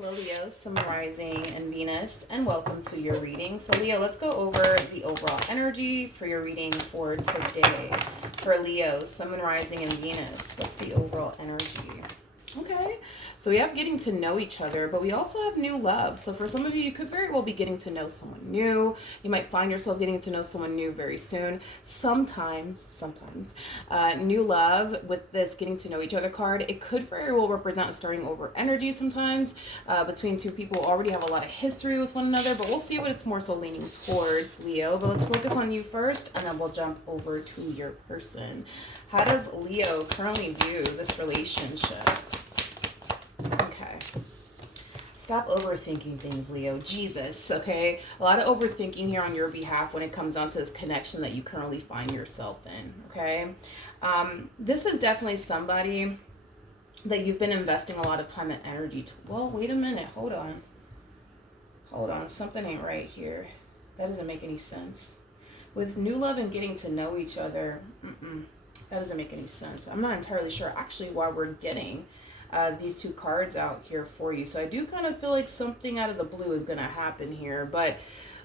Hello, Leo, Sun Rising and Venus, and welcome to your reading. So, Leo, let's go over the overall energy for your reading for today. For Leo, Sun Rising and Venus, what's the overall energy? Okay, so we have getting to know each other, but we also have new love. So for some of you, you could very well be getting to know someone new. You might find yourself getting to know someone new very soon. Sometimes, new love with this getting to know each other card, it could very well represent a starting over energy sometimes between two people who already have a lot of history with one another, but we'll see what it's more so leaning towards, Leo. But let's focus on you first, and then we'll jump over to your person. How does Leo currently view this relationship? Okay. Stop overthinking things, Leo. Jesus, okay? A lot of overthinking here on your behalf when it comes down to this connection that you currently find yourself in, okay? This is definitely somebody that you've been investing a lot of time and energy to. Well, wait a minute. Hold on. Something ain't right here. That doesn't make any sense. With new love and getting to know each other, that doesn't make any sense. I'm not entirely sure actually why we're getting these two cards out here for you. So I do kind of feel like something out of the blue is going to happen here, but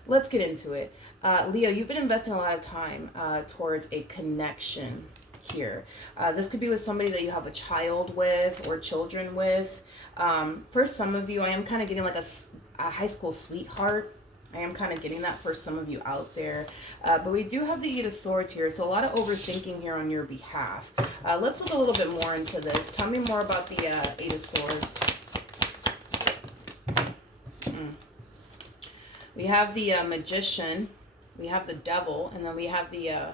let's get into it. Leo, you've been investing a lot of time towards a connection here. This could be with somebody that you have a child with or children with. For some of you, I am kind of getting like a high school sweetheart. I am kind of getting that for some of you out there. But we do have the Eight of Swords here, so a lot of overthinking here on your behalf. Let's look a little bit more into this. Tell me more about the Eight of Swords. We have the Magician, we have the Devil, and then we have the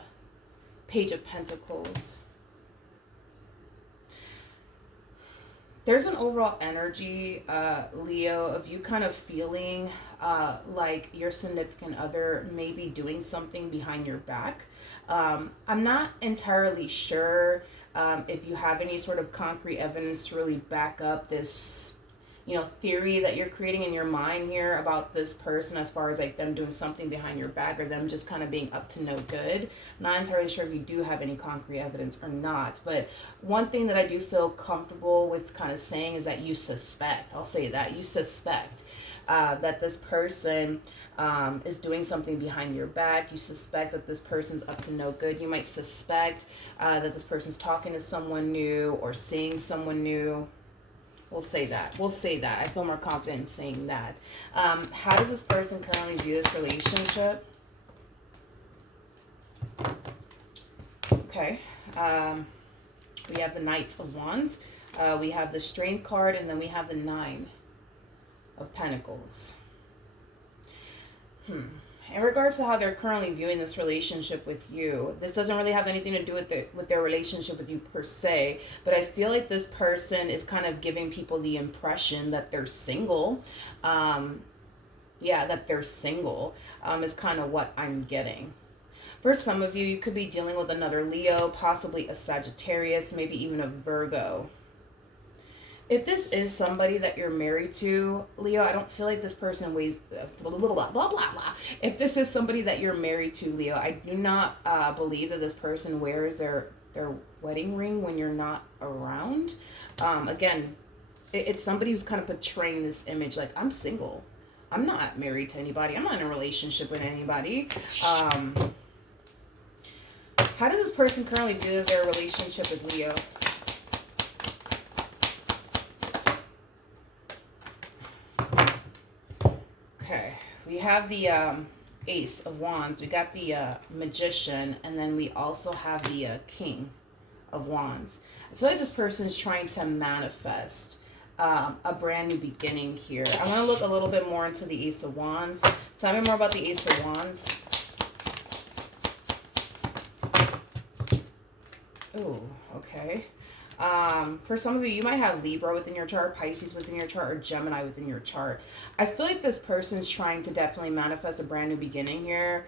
Page of Pentacles. There's an overall energy, Leo, of you kind of feeling like your significant other may be doing something behind your back. I'm not entirely sure if you have any sort of concrete evidence to really back up this, theory that you're creating in your mind here about this person as far as like them doing something behind your back or them just kind of being up to no good. I'm not entirely sure if you do have any concrete evidence or not, but one thing that I do feel comfortable with kind of saying is that you suspect, I'll say that, you suspect that this person is doing something behind your back. You suspect that this person's up to no good. You might suspect that this person's talking to someone new or seeing someone new. We'll say that. I feel more confident in saying that. How does this person currently view this relationship? Okay. We have the Knight of Wands. We have the Strength card, and then we have the Nine of Pentacles. In regards to how they're currently viewing this relationship with you, this doesn't really have anything to do with their relationship with you per se, but I feel like this person is kind of giving people the impression that they're single. That they're single is kind of what I'm getting. For some of you, you could be dealing with another Leo, possibly a Sagittarius, maybe even a Virgo. If this is somebody that you're married to, Leo, I don't feel like this person weighs blah, blah, blah, blah, blah, blah. If this is somebody that you're married to, Leo, I do not believe that this person wears their wedding ring when you're not around. Again, it's somebody who's kind of portraying this image like, I'm single. I'm not married to anybody. I'm not in a relationship with anybody. How does this person currently view their relationship with Leo? We have the Ace of Wands, we got the Magician, and then we also have the King of Wands. I feel like this person is trying to manifest a brand new beginning here. I want to look a little bit more into the Ace of Wands. Tell me more about the Ace of Wands. Oh, okay. For some of you, you might have Libra within your chart, Pisces within your chart, or Gemini within your chart. I feel like this person's trying to definitely manifest a brand new beginning here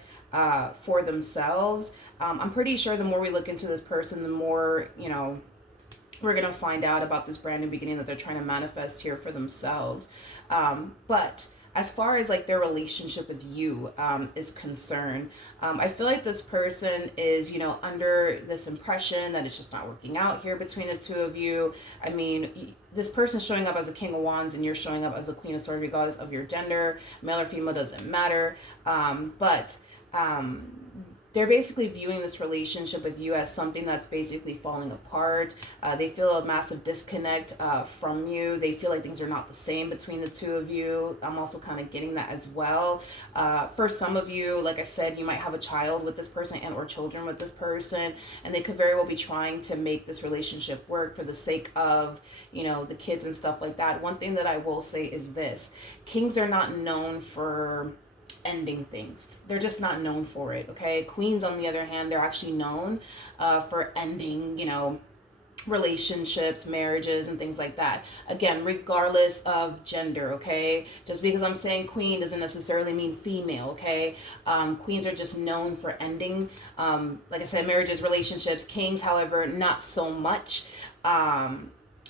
for themselves. I'm pretty sure the more we look into this person, the more, we're going to find out about this brand new beginning that they're trying to manifest here for themselves. But as far as like their relationship with you is concerned, I feel like this person is, under this impression that it's just not working out here between the two of you. I mean, this person's showing up as a King of Wands and you're showing up as a Queen of Swords, regardless of your gender. Male or female doesn't matter. But they're basically viewing this relationship with you as something that's basically falling apart. They feel a massive disconnect from you. They feel like things are not the same between the two of you. I'm also kind of getting that as well. For some of you, like I said, you might have a child with this person and or children with this person, and they could very well be trying to make this relationship work for the sake of, the kids and stuff like that. One thing that I will say is this: kings are not known for ending things. They're just not known for it, okay? Queens, on the other hand, they're actually known for ending, relationships, marriages, and things like that. Again, regardless of gender, okay? Just because I'm saying queen doesn't necessarily mean female, okay? Queens are just known for ending, like I said, marriages, relationships. Kings, however, not so much.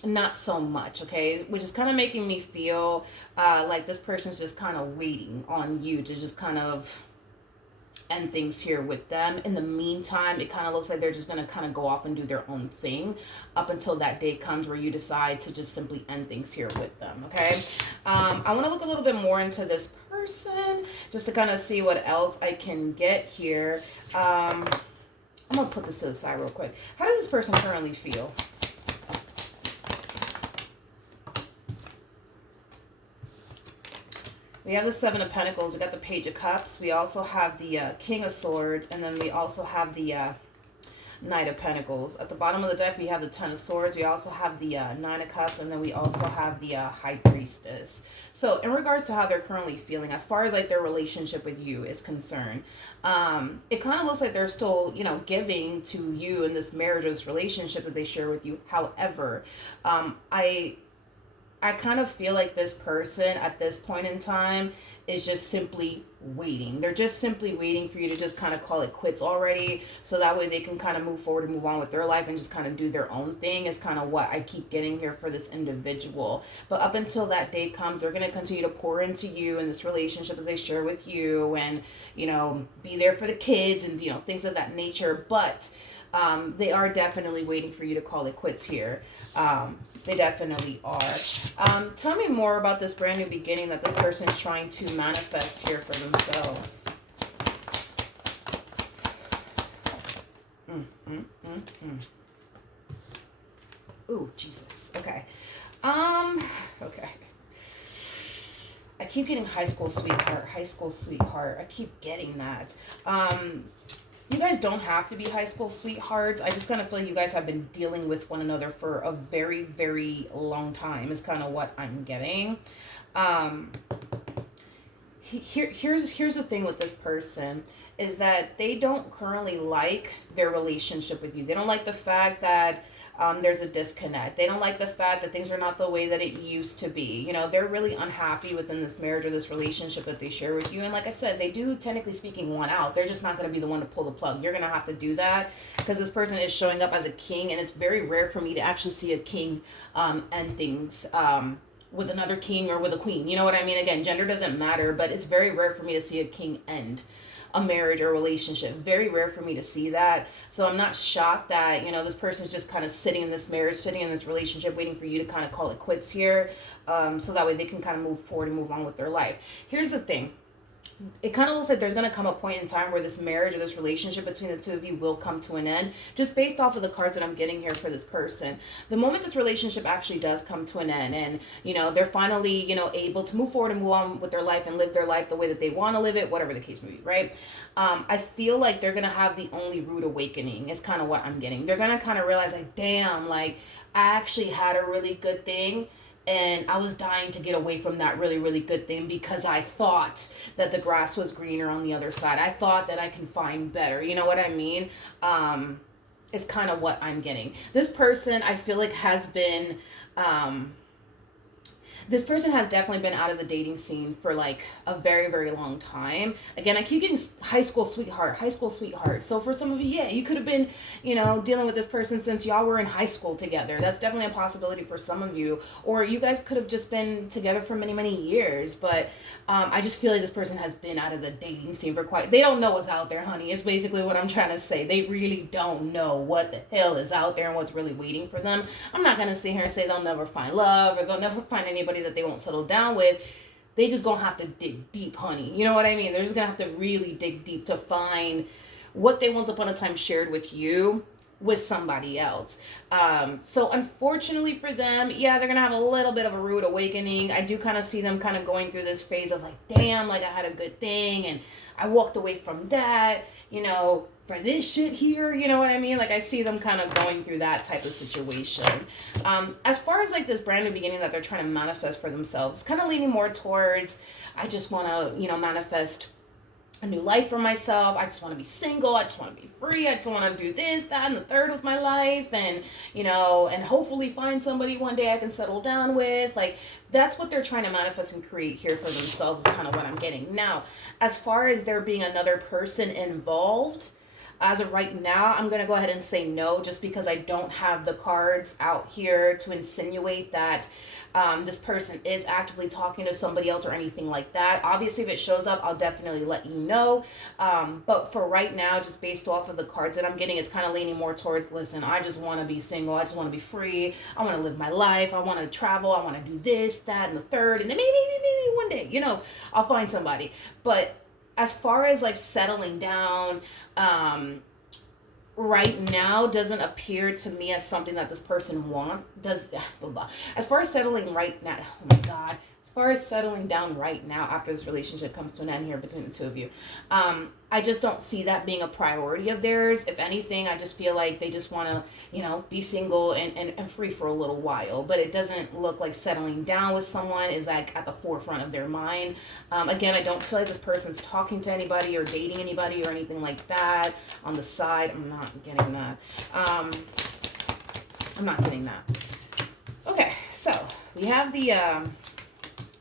Not so much, okay? Which is kind of making me feel like this person's just kind of waiting on you to just kind of end things here with them. In the meantime, it kind of looks like they're just going to kind of go off and do their own thing up until that day comes where you decide to just simply end things here with them, okay? I want to look a little bit more into this person just to kind of see what else I can get here. I'm going to put this to the side real quick. How does this person currently feel? We have the Seven of Pentacles. We got the Page of Cups. We also have the King of Swords. And then we also have the Knight of Pentacles. At the bottom of the deck, we have the Ten of Swords. We also have the Nine of Cups. And then we also have the High Priestess. So in regards to how they're currently feeling, as far as like their relationship with you is concerned, it kind of looks like they're still, giving to you in this marriage or this relationship that they share with you. However, I kind of feel like this person at this point in time is just simply waiting. They're just simply waiting for you to just kind of call it quits already, so that way they can kind of move forward and move on with their life and just kind of do their own thing is kind of what I keep getting here for this individual. But up until that day comes, they're going to continue to pour into you in this relationship that they share with you and, be there for the kids and, things of that nature. But they are definitely waiting for you to call it quits here. They definitely are. Tell me more about this brand new beginning that this person is trying to manifest here for themselves. Ooh, Jesus. Okay. Okay. I keep getting high school sweetheart. I keep getting that. You guys don't have to be high school sweethearts. I just kind of feel like you guys have been dealing with one another for a very, very long time is kind of what I'm getting. Here's the thing with this person is that they don't currently like their relationship with you. They don't like the fact that there's a disconnect. They don't like the fact that things are not the way that it used to be. They're really unhappy within this marriage or this relationship that they share with you. And like I said, they do, technically speaking, want out. They're just not going to be the one to pull the plug. You're going to have to do that because this person is showing up as a king, and it's very rare for me to actually see a king end things with another king or with a queen. You know what I mean? Again, gender doesn't matter, but it's very rare for me to see a king end a marriage or relationship. Very rare for me to see that. So I'm not shocked that, this person's just kind of sitting in this marriage, sitting in this relationship, waiting for you to kind of call it quits here. So that way they can kind of move forward and move on with their life. Here's the thing. It kind of looks like there's going to come a point in time where this marriage or this relationship between the two of you will come to an end, just based off of the cards that I'm getting here for this person. The moment this relationship actually does come to an end and, they're finally, able to move forward and move on with their life and live their life the way that they want to live it, whatever the case may be, right? I feel like they're going to have the only rude awakening is kind of what I'm getting. They're going to kind of realize like, damn, like I actually had a really good thing. And I was dying to get away from that really, really good thing because I thought that the grass was greener on the other side. I thought that I can find better. You know what I mean? Is kind of what I'm getting. This person, I feel like, has been... this person has definitely been out of the dating scene for like a very, very long time. Again, I keep getting high school sweetheart. So for some of you, yeah, you could have been, dealing with this person since y'all were in high school together. That's definitely a possibility for some of you. Or you guys could have just been together for many, many years. But I just feel like this person has been out of the dating scene for they don't know what's out there, honey, is basically what I'm trying to say. They really don't know what the hell is out there and what's really waiting for them. I'm not going to sit here and say they'll never find love or they'll never find anybody that they won't settle down with. They just gonna have to dig deep, honey. You know what I mean? They're just gonna have to really dig deep to find what they once upon a time shared with you with somebody else. So unfortunately for them, yeah, they're gonna have a little bit of a rude awakening. I do kind of see them kind of going through this phase of like, damn, like I had a good thing and I walked away from that, for this shit here, you know what I mean? Like I see them kind of going through that type of situation. As far as like this brand new beginning that they're trying to manifest for themselves, it's kind of leaning more towards, I just want to, manifest a new life for myself. I just want to be single. I just want to be free. I just want to do this, that, and the third with my life. And, and hopefully find somebody one day I can settle down with. Like, that's what they're trying to manifest and create here for themselves is kind of what I'm getting. Now, as far as there being another person involved, as of right now, I'm going to go ahead and say no, just because I don't have the cards out here to insinuate that this person is actively talking to somebody else or anything like that. Obviously, if it shows up, I'll definitely let you know. But for right now, just based off of the cards that I'm getting, it's kind of leaning more towards, listen, I just want to be single. I just want to be free. I want to live my life. I want to travel. I want to do this, that, and the third. And then maybe one day, I'll find somebody. But as far as like settling down, right now doesn't appear to me as something that this person as far as settling right now, oh my God, as far as settling down right now after this relationship comes to an end here between the two of you, I just don't see that being a priority of theirs. If anything, I just feel like they just want to, be single and free for a little while. But it doesn't look like settling down with someone is like at the forefront of their mind. Again, I don't feel like this person's talking to anybody or dating anybody or anything like that on the side. I'm not getting that. Okay, so we have the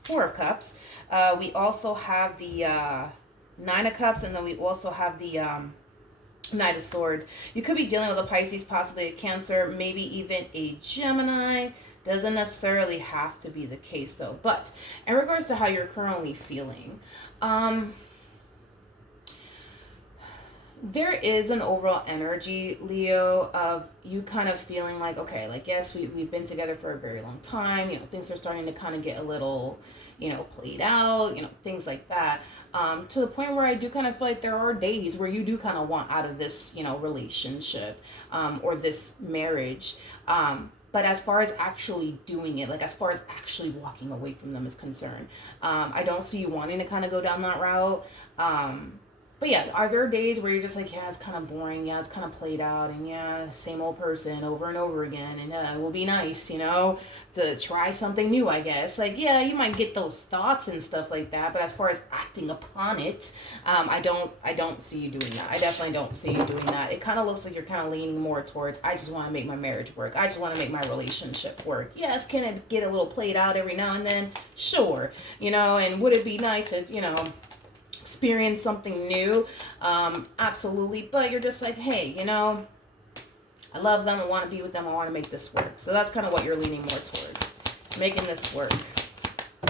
Four of Cups. We also have the Nine of Cups, and then we also have the Knight of Swords. You could be dealing with a Pisces, possibly a Cancer, maybe even a Gemini. Doesn't necessarily have to be the case though. But in regards to how you're currently feeling, there is an overall energy, Leo, of you kind of feeling like, okay, like, yes, we've been together for a very long time. Things are starting to kind of get a little, played out, things like that. To the point where I do kind of feel like there are days where you do kind of want out of this, relationship, or this marriage. But as far as actually doing it, like as far as actually walking away from them is concerned, I don't see you wanting to kind of go down that route. But yeah, are there days where you're just like, yeah, it's kind of boring, yeah, it's kind of played out, and yeah, same old person over and over again, and it will be nice, to try something new, I guess. Like, yeah, you might get those thoughts and stuff like that, but as far as acting upon it, I don't see you doing that. I definitely don't see you doing that. It kind of looks like you're kind of leaning more towards, I just want to make my marriage work. I just want to make my relationship work. Yes, can it get a little played out every now and then? Sure. And would it be nice to, experience something new? Absolutely. But you're just like, hey, I love them, I want to be with them, I want to make this work. So that's kind of what you're leaning more towards, making this work.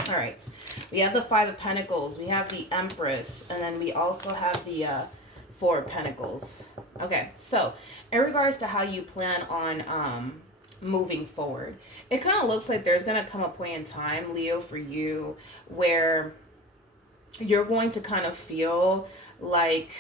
All right, we have the Five of Pentacles, we have the Empress, and then we also have the Four of Pentacles. Okay, so in regards to how you plan on moving forward, it kind of looks like there's going to come a point in time, Leo, for you where you're going to kind of feel like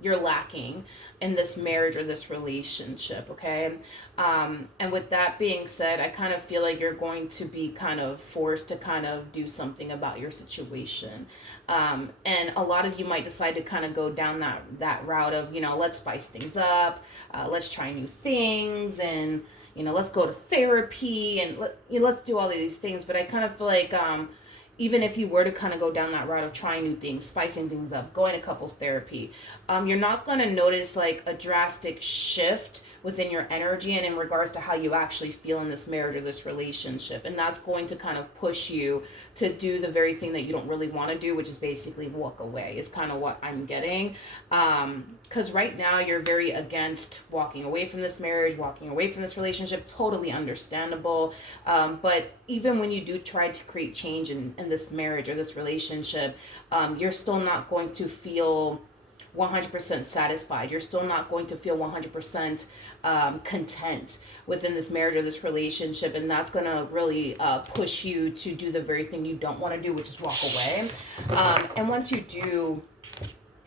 you're lacking in this marriage or this relationship, okay? And with that being said, I kind of feel like you're going to be kind of forced to kind of do something about your situation. And a lot of you might decide to kind of go down that route of, let's spice things up, let's try new things, and, let's go to therapy, and let's do all of these things. But I kind of feel like, even if you were to kind of go down that route of trying new things, spicing things up, going to couples therapy, you're not going to notice like a drastic shift within your energy and in regards to how you actually feel in this marriage or this relationship. And that's going to kind of push you to do the very thing that you don't really want to do, which is basically walk away, is kind of what I'm getting. Because right now you're very against walking away from this marriage, walking away from this relationship. Totally understandable. But even when you do try to create change in this marriage or this relationship, you're still not going to feel 100% satisfied. You're still not going to feel 100% content within this marriage or this relationship, and that's going to really push you to do the very thing you don't want to do, which is walk away. And once you do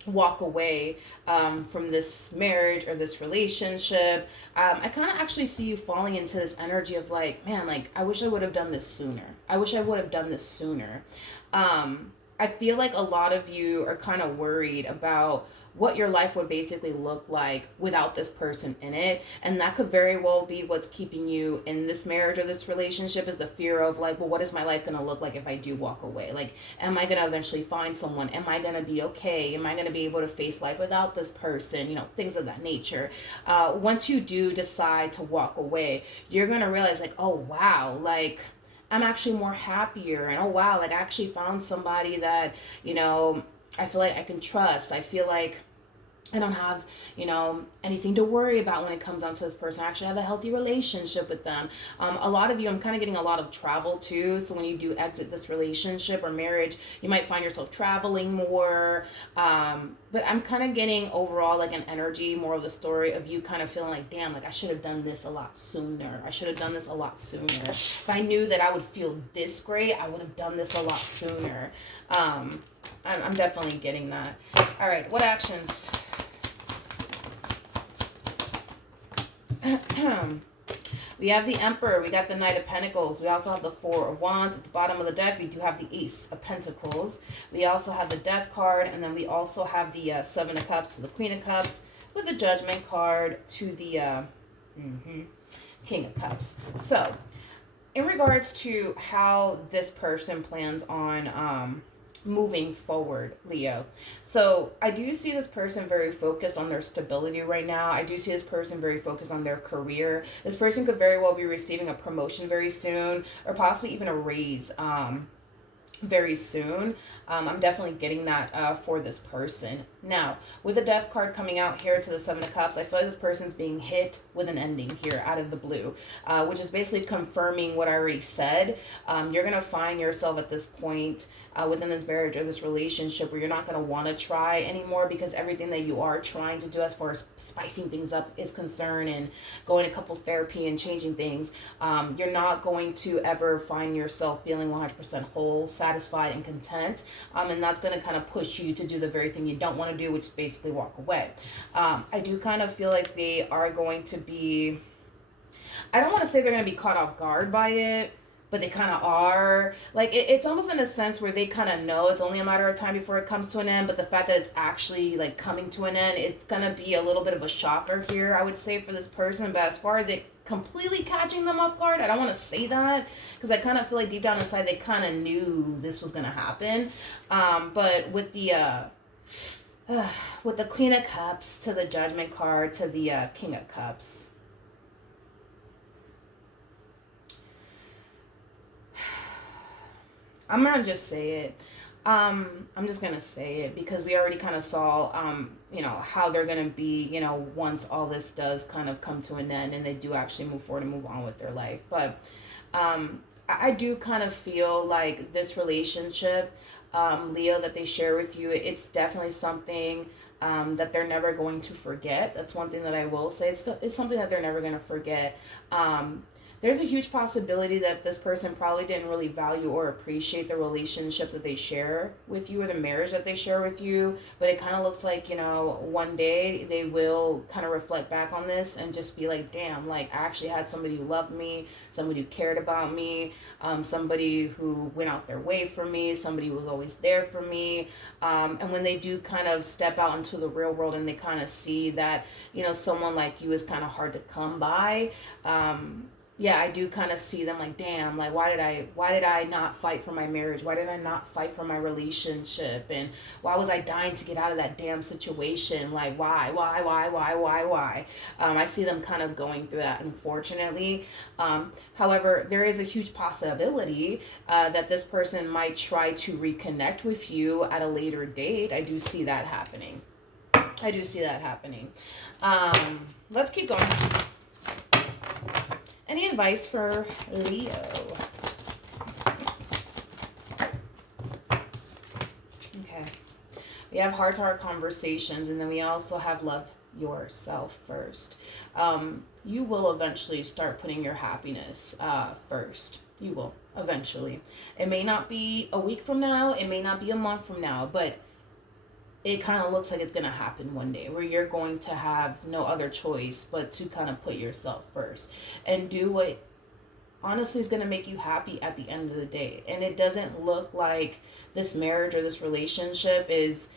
walk away from this marriage or this relationship, I kind of actually see you falling into this energy of like, man, like, I wish I would have done this sooner. I wish I would have done this sooner. I feel like a lot of you are kind of worried about what your life would basically look like without this person in it. And that could very well be what's keeping you in this marriage or this relationship, is the fear of like, well, what is my life going to look like if I do walk away? Like, am I going to eventually find someone? Am I going to be okay? Am I going to be able to face life without this person? You know, things of that nature. Once you do decide to walk away, you're going to realize like, oh, wow, like, I'm actually more happier, and oh wow, like I actually found somebody that, you know, I feel like I can trust. I feel like I don't have, you know, anything to worry about when it comes down to this person. I actually have a healthy relationship with them. A lot of you, I'm kind of getting a lot of travel too. So when you do exit this relationship or marriage, you might find yourself traveling more. But I'm kind of getting overall like an energy, more of the story of you kind of feeling like, damn, like I should have done this a lot sooner. I should have done this a lot sooner. If I knew that I would feel this great, I would have done this a lot sooner. I'm definitely getting that. All right, what actions? We have the Emperor, we got the Knight of Pentacles, we also have the Four of Wands. At the bottom of the deck, we do have the Ace of Pentacles. We also have the Death card, and then we also have the Seven of Cups to the Queen of Cups, with the Judgment card to the King of Cups. So, in regards to how this person plans on moving forward, Leo. So I do see this person very focused on their stability right now. I do see this person very focused on their career. This person could very well be receiving a promotion very soon, or possibly even a raise very soon. I'm definitely getting that for this person. Now, with the Death card coming out here to the Seven of Cups, I feel like this person's being hit with an ending here out of the blue, which is basically confirming what I already said. You're going to find yourself at this point within this marriage or this relationship where you're not going to want to try anymore, because everything that you are trying to do as far as spicing things up is concerned and going to couples therapy and changing things, you're not going to ever find yourself feeling 100% whole, satisfied, and content. And that's going to kind of push you to do the very thing you don't want to do, which is basically walk away. I do kind of feel like they are going to be, I don't want to say they're going to be caught off guard by it, but they kind of are. Like, it's almost in a sense where they kind of know it's only a matter of time before it comes to an end, but the fact that it's actually, like, coming to an end, it's going to be a little bit of a shocker here, I would say, for this person. But as far as it completely catching them off guard, I don't want to say that, because I kind of feel like deep down inside they kind of knew this was going to happen. But with the Queen of Cups to the Judgment card to the King of Cups, I'm gonna just say it. I'm just gonna say it because we already kind of saw, you know, how they're gonna be, you know, once all this does kind of come to an end and they do actually move forward and move on with their life. But I do kind of feel like this relationship, Leo, that they share with you, it's definitely something that they're never going to forget. That's one thing that I will say. It's something that they're never going to forget. There's a huge possibility that this person probably didn't really value or appreciate the relationship that they share with you or the marriage that they share with you. But it kind of looks like, you know, one day they will kind of reflect back on this and just be like, damn, like I actually had somebody who loved me, somebody who cared about me, somebody who went out their way for me, somebody who was always there for me. And when they do kind of step out into the real world and they kind of see that, you know, someone like you is kind of hard to come by, yeah, I do kind of see them like, damn, like why did I not fight for my marriage? Why did I not fight for my relationship? And why was I dying to get out of that damn situation? Like why? I see them kind of going through that, unfortunately. However, there is a huge possibility that this person might try to reconnect with you at a later date. I do see that happening. Let's keep going. Any advice for Leo? Okay. We have heart-to-heart conversations, and then we also have love yourself first. You will eventually start putting your happiness first. You will, eventually. It may not be a week from now. It may not be a month from now, but it kind of looks like it's going to happen one day where you're going to have no other choice but to kind of put yourself first and do what honestly is going to make you happy at the end of the day. And it doesn't look like this marriage or this relationship is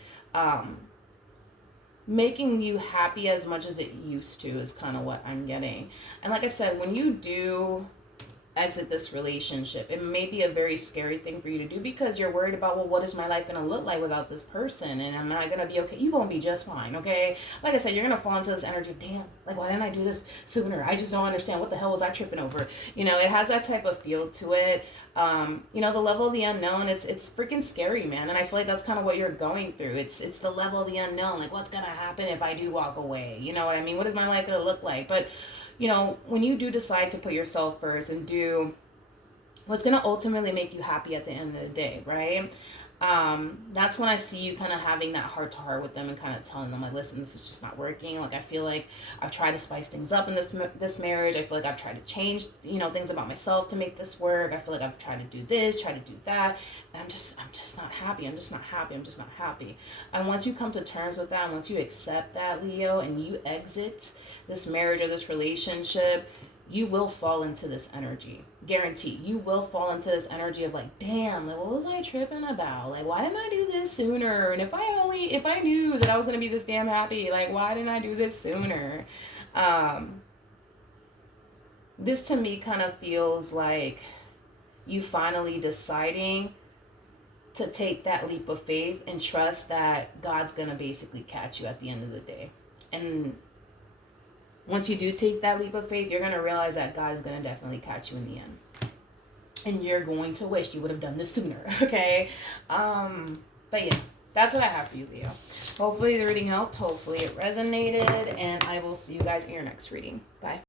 making you happy as much as it used to, is kind of what I'm getting. And like I said, when you do exit this relationship, it may be a very scary thing for you to do because you're worried about, well, what is my life going to look like without this person, and I'm not going to be okay. You're going to be just fine, okay? Like I said, you're going to fall into this energy of, damn, like why didn't I do this sooner? I just don't understand, what the hell was I tripping over? You know, it has that type of feel to it. You know, the level of the unknown, it's freaking scary, man. And I feel like that's kind of what you're going through. It's the level of the unknown, like what's going to happen if I do walk away? You know what I mean? What is my life going to look like? But you know, when you do decide to put yourself first and do what's going to ultimately make you happy at the end of the day, right? That's when I see you kind of having that heart to heart with them and kind of telling them, like, listen, this is just not working. Like, I feel like I've tried to spice things up in this marriage. I feel like I've tried to change, you know, things about myself to make this work. I feel like I've tried to do this, try to do that. And I'm just not happy. I'm just not happy. And once you come to terms with that, and once you accept that, Leo, and you exit this marriage or this relationship, you will fall into this energy. Guarantee. You will fall into this energy of like, damn, like what was I tripping about? Like, why didn't I do this sooner? And if I knew that I was gonna be this damn happy, like why didn't I do this sooner? This to me kind of feels like you finally deciding to take that leap of faith and trust that God's gonna basically catch you at the end of the day. And once you do take that leap of faith, you're going to realize that God is going to definitely catch you in the end. And you're going to wish you would have done this sooner, okay? But yeah, that's what I have for you, Leo. Hopefully the reading helped. Hopefully it resonated. And I will see you guys in your next reading. Bye.